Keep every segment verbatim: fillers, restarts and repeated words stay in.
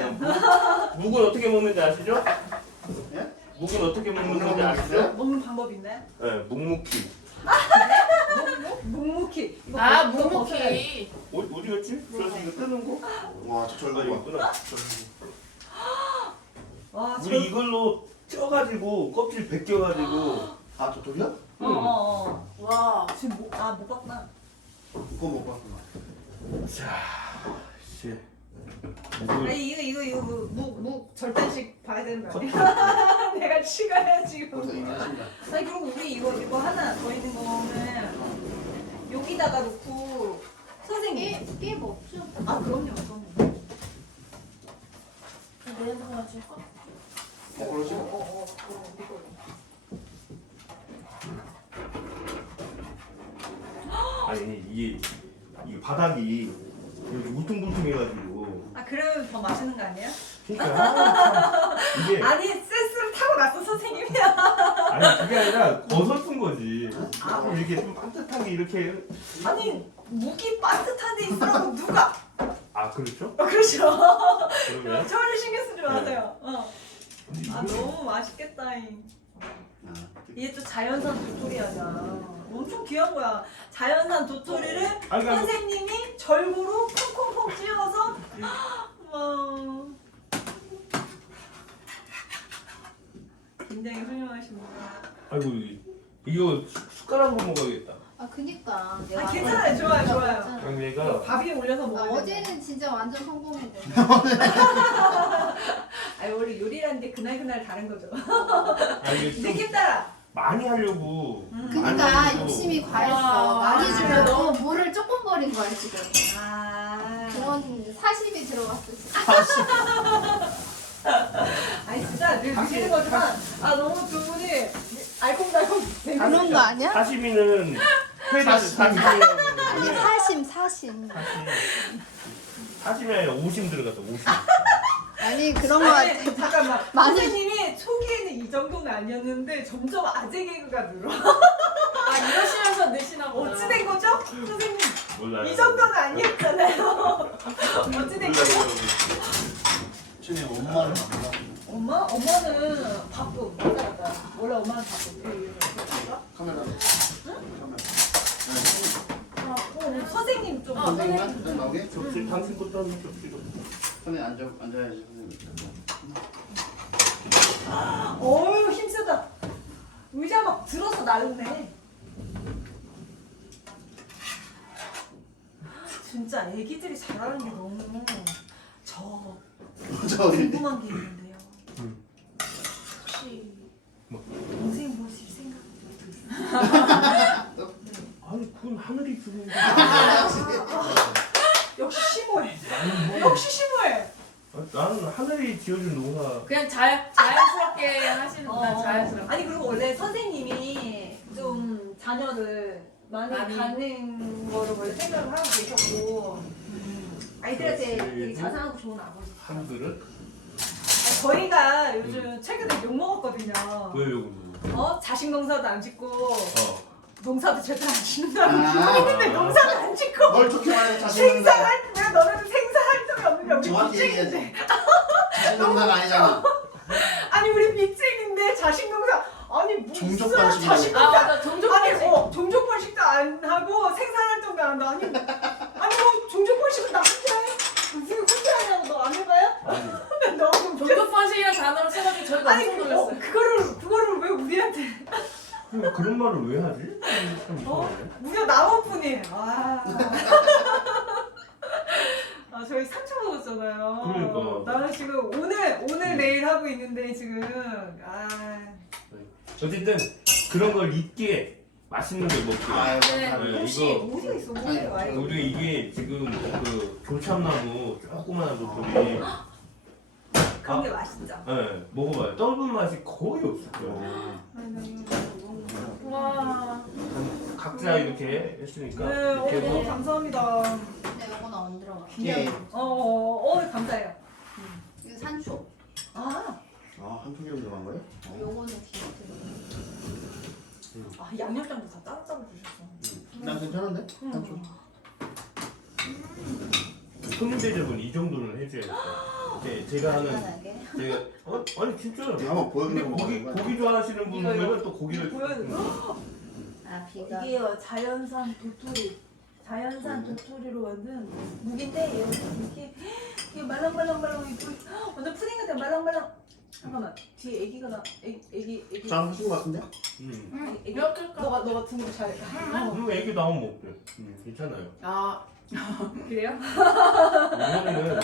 묵은 어떻게 먹는지 아시죠? 예? 묵은 어떻게 먹는 건지 아시죠? 먹는 방법인데? 네, 묵묵히. 묵묵히. 이거 아, 벌써 벗어야 돼. 묵묵히. 어디, 어디 갔지? 그래서 이거 뜨는 거? 와, 저 아, 절거 이거 봐. 있구나. 와, 저. 우리 이걸로 쪄가지고 껍질 벗겨가지고. 아, 저 돌이야? 어, 어, 어. 와. 지금 못, 아, 못 봤구나. 그거 못 봤구나. 자, 씨. 아니, 이거, 이거, 이거, 묵, 묵 절단식 봐야 되는 거 껍질. 아니야? 내가 시간이야, 지금. 벌써 인사하신다. 아니, 그리고 우리 이거, 이거 하나 더 있는 거는 여기다가 놓고, 선생님. 깨, 깨 먹죠? 아, 그럼요, 그럼요. 내 핸드폰 줄까? 어, 그러지? 어, 어, 어, 이거. 아니, 이게, 이게 바닥이 이렇게 울퉁불퉁해가지고. 아, 그러면 더 맛있는 거 아니에요? 그러니까. 이게. 아니, 센스를 타고 났어, 선생님이야. 아니, 그게 아니라 어설픈 거지. 아. 좀 이렇게 좀 따뜻하게 이렇게. 아니, 무기 빠듯한 데 있으라고 누가? 아, 그렇죠? 어, 그렇죠. 그러면. 전혀 신경 쓰지 네. 마세요. 어. 근데 아, 이거는 너무 맛있겠다잉. 아, 이게 또 자연산 도토리야잖아. 엄청 귀한 거야. 자연산 도토리를 아니, 그러니까 선생님이 절구로 콩콩콩 찧어서 와. 굉장히 훌륭하십니다. 아이고, 이- 이거 숟- 숟가락으로 먹어야겠다. 아, 그니까. 아, 내가 괜찮아요. 좋아요, 좋아요. 먹었잖아. 그럼 이거 얘가. 밥 위에 올려서 아, 먹어요. 어제는 진짜 완전 성공했네. 아니, 원래 요리라는 게 그날 그날 다른 거죠. 아, 이게 좀 느낌 따라. 많이 하려고. 음. 많이 그니까 하려고. 욕심이 과했어. 와. 많이 아. 주려고 물을 조금 버린 거야, 지금. 아. 그런 사심이 들어갔어, 지금. 아니 진짜 늘 느끼는 거지만 아 너무 두 분이 알콩달콩 그런 거 아니야? 사시미는 회를 사시미. 사시미라고 아니, 그러는데 사심, 사심. 사시미 아니라 오심 들어갔다 오심. 아니, 그런 거 아니, 같아. 잠깐만 많이- 선생님이 초기에는 이 정도는 아니었는데 점점 아재 개그가 늘어. 아, 이러시면서 넣으시나 어찌 된 거죠? 선생님 몰라요. 이 정도는 아니었잖아요. 어찌 된 거죠? 쟤네 엄마를 만나. 엄마? 엄마는 바쁘. 맞아 맞아. 원래 엄마는 바쁘. 그 이유는 어떻게 카메라. 카메라. 네. 아, 어, 선생님 좀. 선생님만 일단 나오게. 접시 당신 것도 하는 접시로. 선생님 앉아 앉아야지 선생님. 어휴 힘쓰다. 의자 막 들어서 날르네. 진짜 애기들이 잘하는 게 너무 저 저 궁금한 게 있는데요. 음. 혹시 뭐? 동생 보실 생각? 아니 그건 하늘이 주는 역시 심오해. 나는 뭐 역시 심오해. 아, 나는 하늘이 지어준 농사. 그냥 자, 자연스럽게 하시는구나, 어. 자연스럽게. 아니 그리고 원래 선생님이 좀 자녀를 많이, 많이. 갖는 거를 원래 생각을 하고 계셨고 아이들한테 그렇지. 되게 자상하고 좋은 아버지. 한 그릇? 아니, 저희가 요즘 최근에 욕 먹었거든요. 왜요 그거? 어? 자식 농사도 안 짓고 어. 농사도 제대로 안 짓는다고 아. 부모님인데 농사도 안 짓고 뭘 좋게 말해 자신감이. 생산할 왜 너네는 생산활동이 없는 게 우리 정확히 빚쟁인데 자신감사가 아니잖아. 아니 우리 빚쟁인데 자식 농사 아니 무슨 종족관식이라고. 자식 아, 농사 맞아. 종족 아니 관식. 어 종족번식도 안 하고 생산활동도 안 한다 아니 아니 뭐 종족번식은 나 혼자 해 무슨 혼자 하냐고 너 안 해봐요? 아니 너무 웃겨. 종족번식이라는 단어를 써가지고 저희가 아니 엄청 그, 놀랐어요. 어, 그거를 그거를 왜 우리한테 그럼 그런 말을 왜 하지? 참 어? 이상하네. 무려 나무뿐이 아. 아 저희 상처 먹었잖아요. 그러니까. 나는 지금 오늘 오늘 내일 하고 있는데 지금 아 어쨌든 그런 걸 잊게 맛있는 걸 먹게. 아유, 네. 감사합니다. 혹시 이거- 어디가 있어? 아니, 어디가 와 있어? 우리 이게 지금 그 교참나무 조그만한 도토리. 그런 게 맛있죠. 네, 먹어봐요. 떫은 맛이 거의 없을 거예요. 와. 각자 이렇게 했으니까 네, 이렇게 어, 너무 해서 감사합니다. 근데 이거는 안 들어가. 예. 어, 어, 어, 감사해요. 이거 산초. 아, 아, 한 통기름 들어간 거예요? 어. 요거는 뒤에 들어가. 아 양념장도 다 따로따로 주셨어. 난 괜찮은데? 음. 한 통. 손님 대접은 이 정도는 해줘야겠다. 제, 제가 하는 간단하게. 제가 어 아니 진짜. 한번 근데 보여주는 거 고기 먹는 거야. 고기 좋아하시는 이거, 분들은 또 고기를 보여. 아 비가. 이게요 자연산 도토리. 자연산 도토리로 만든 무기인데 이렇게 이게 말랑말랑말랑 이거 완전 푸딩 같아 말랑말랑. 잠깐만 뒤에 애기가 나 애기 애기 애기. 짱 하신 거 같은데? 음. 응. 애기. 이렇게 너가 너가 등도 잘. 어. 음, 애기 나오면 먹게. 음, 괜찮아요. 아 그래요? 이거는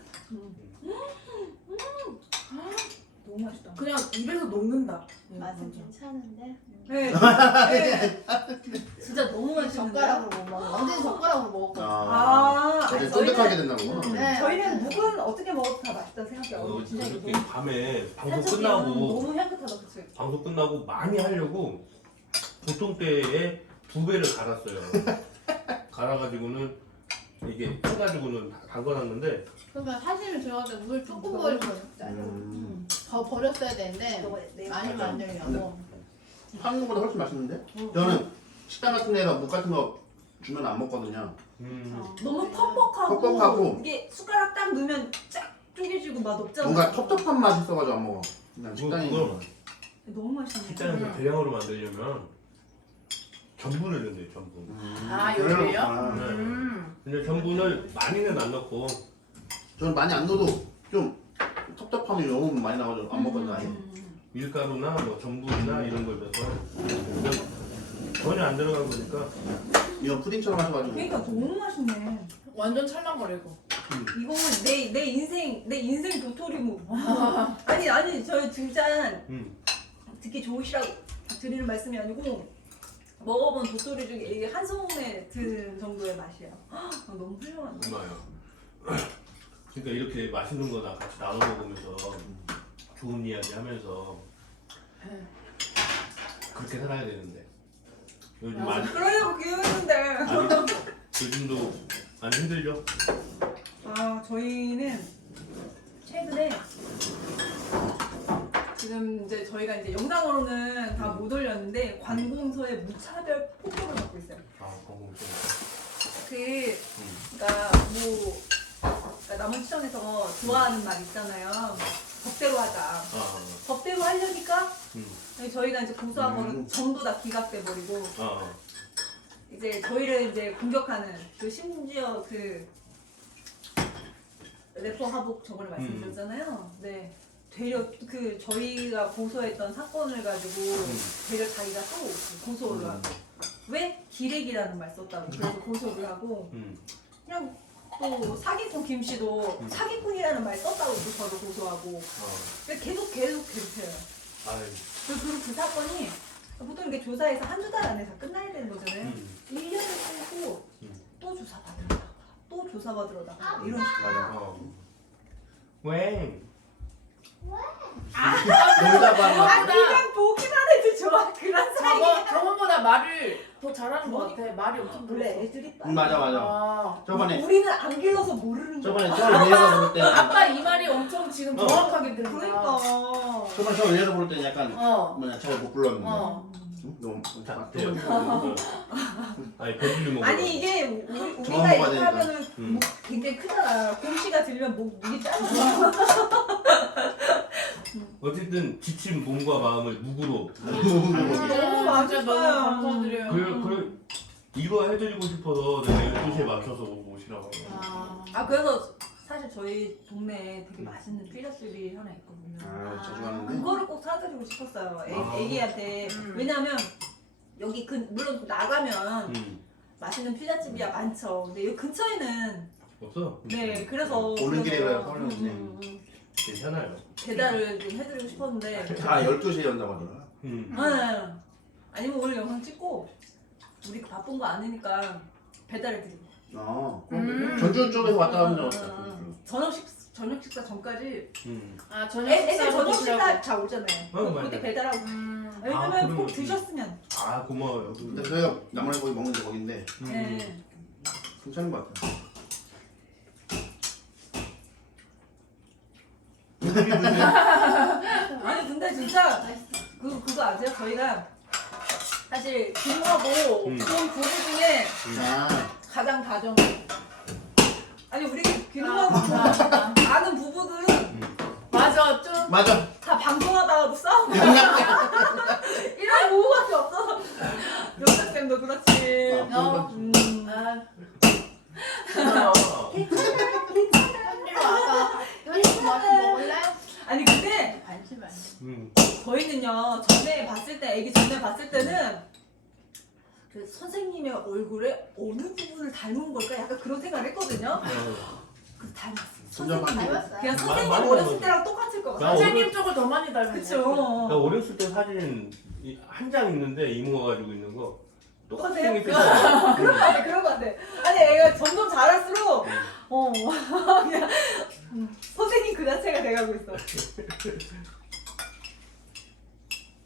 너무 맛있다. 그냥 입에서 녹는다. 맛은 괜찮은데. 네. 네. 진짜 너무 맛있는데. 젓가락으로 못 먹어. 완전 젓가락으로 먹었거든. 아, 아, 되게 아니, 쫀득하게 저희는 된다는 거구나. 네. 저희는 묵은 어떻게 먹어도 다 맛있다 생각해요. 어, 진짜 이거 이렇게 너무 밤에 방송 산적이랑 끝나고 너무 향긋하다 그치? 방송 끝나고 많이 하려고 보통 때에 두 배를 갈았어요. 갈아가지고는 이게 해가지고는 다 담궈놨는데 그러니까 사실은 제가 그때 물 조금 버리고 음. 더 버렸어야 되는데 너가 내 많이 만들려고. 하는 거보다 훨씬 맛있는데? 저는 식당 같은 데서 묵 같은 거 주면 안 먹거든요. 음, 너무 퍽퍽하고, 퍽퍽하고. 이게 숟가락 딱 넣으면 쫙 쪼개지고 맛 없잖아. 뭔가 텁텁한 맛이 있어가지고 안 먹어. 그냥 그거- 식당에 그거- 있는 거. 너무 맛있네. 식당에서 대량으로 만들려면 전분을 넣는데요, 전분. 음, 아, 그래요? 요리예요? 아, 네. 음. 근데 전분을 많이는 안 넣고 저는 많이 안 넣어도 좀 텁텁함이 너무 많이 나가지고 안 먹거든요. 아예. 음. 밀가루나 뭐 전분이나 이런 걸 넣어서 그냥 전혀 안 들어간 거니까 이거 푸딩처럼 하셔가지고. 그러니까 너무 맛있네. 완전 찰랑거리고. 이거는 내, 내 인생, 내 인생 도토리묵. 아니, 아니, 저 진짜 음. 듣기 좋으시라고 드리는 말씀이 아니고 먹어본 도토리 중에 이게 한 손에 든 정도의 맛이에요. 아, 너무 훌륭하다. 고마워요. 그러니까 이렇게 맛있는 거나 같이 나눠 먹으면서 좋은 이야기 하면서 그렇게 살아야 되는데 요즘 많이 그러려고 기회했는데. 아니, 요즘도 많이 힘들죠? 아, 저희는 최근에 지금 이제 저희가 이제 영상으로는 다 못 올렸는데 관공서에 무차별 폭격을 받고 있어요. 아, 건강증. 그, 음. 그러니까 뭐 그러니까 남원시청에서 좋아하는 말 있잖아요. 법대로 하자. 아, 법대로 하려니까 음. 저희가 이제 고소하고는 음. 전부 다 기각돼 버리고 아, 이제 저희를 이제 공격하는 그 심지어 그 래퍼 하복 저번에 말씀드렸잖아요. 네. 되려 그 저희가 고소했던 사건을 가지고 되려 자기가 또 고소를 하고 왜 기레기라는 말 썼다고 그래서 고소를 하고 음. 그냥 또 사기꾼 김 씨도 음. 사기꾼이라는 말 썼다고 또 저를 고소하고 아, 그래서 계속 계속 괴롭혀요. 아이, 그, 그, 그 사건이 보통 이렇게 조사해서 한두 달 안에 다 끝나야 되는 거잖아요. 음. 일 년을 끌고 음. 또 조사받으러 나가 또 조사받으러 나가 이런 식으로. 맞아. 어. 왜? 놀자고 하는 아 거. 그냥 보기만 해도 좋아 그런 사이. 저번, 저번보다 말을 더 잘하는 것 같아. 말이 엄청 원래 늘었어. 애들이 음, 맞아 맞아. 아. 저번에 우리는 안 길러서 모르는 거야. 저번에 저 위에서 볼 때는 아까 이 말이 엄청 지금 어. 정확하게 들린다. 그러니까. 저번에 저 위에서 볼 때는 약간 어. 뭐냐 잘 못 불렀는데. 어. 응? 너무 자, 돼요. 아니, 배불리 먹어. 아니 이게 우리, 우리가 저만 먹어야 이렇게 되니까. 하면은 음. 목 굉장히 크잖아. 공시가 들면 목 목이 짧아. 어쨌든 지친 몸과 마음을 묵으로. 너무 진짜 맛있어요. 너무 감사드려요. 그, 그, 이거 해드리고 싶어서 내가 열두 시에 맞춰서 오시라고. 아. 아 그래서 사실 저희 동네에 되게 맛있는 피자집이 하나 있거든요. 아 자주 가는데. 그거를 꼭 사드리고 싶었어요. 애, 아. 애기한테. 음. 왜냐면 여기 그 물론 나가면 음. 맛있는 피자집이야 많죠. 근데 여기 근처에는 없어? 네 그래서 오는 길에 그래서, 가요, 서울에 오네. 음, 음, 괜찮아요. 배달을 좀 해드리고 싶었는데. 아 열두 시에 연다고 하더라. 음. 네. 아니면 오늘 영상 찍고 우리 바쁜 거 아니니까 배달을 드리고. 어. 음. 전주 쪽에서 왔다 가면 음, 나왔다. 음. 저녁 식 저녁 식사 전까지 음. 아, 저녁 애, 애들 식사로 저녁 드시라고. 식사 다 오잖아요. 어, 그때 맞아요. 배달하고. 음. 왜냐면 아, 그러면- 꼭 드셨으면. 아, 고마워요. 근데 저희가 나물에 고기 먹는 데 거긴데 음. 네. 괜찮은 것 같아요. 아니 근데 진짜 그 그거 아세요? 저희가 사실 김하고 음. 본 부부 중에 아 가장 다정. 아니 우리 김하고 아, 아는 부부들은 맞아 좀. 맞아. 다 방송하다가도 싸우고 영양. 이런 오후밖에 없어서 영탁쌤도 그렇지. 어. 음. 아, 괜찮아. 현미로 아까 현미 맛있 먹을래? 아니 근데 안심 안심. 음. 저희는요 전에 봤을 때 애기 전에 봤을 때는 그 선생님의 얼굴에 어느 부분을 닮은 걸까 약간 그런 생각을 했거든요. 그 닮았어. 점점 선생님 닮았어요. 그냥 선생님 많이 어렸을 닮았어. 때랑 똑같을 것 같아. 나 선생님 쪽을 더 많이 닮은 거 그쵸. 나 어렸을 때 사진 한 장 있는데 이모가 가지고 있는 거 똑같이 똑같아요? 생겼어. 그런 거 같아, 그런 거 같아. 아니 애가 점점 자랄수록 어 그냥 음, 선생님 그 자체가 돼가고 있어.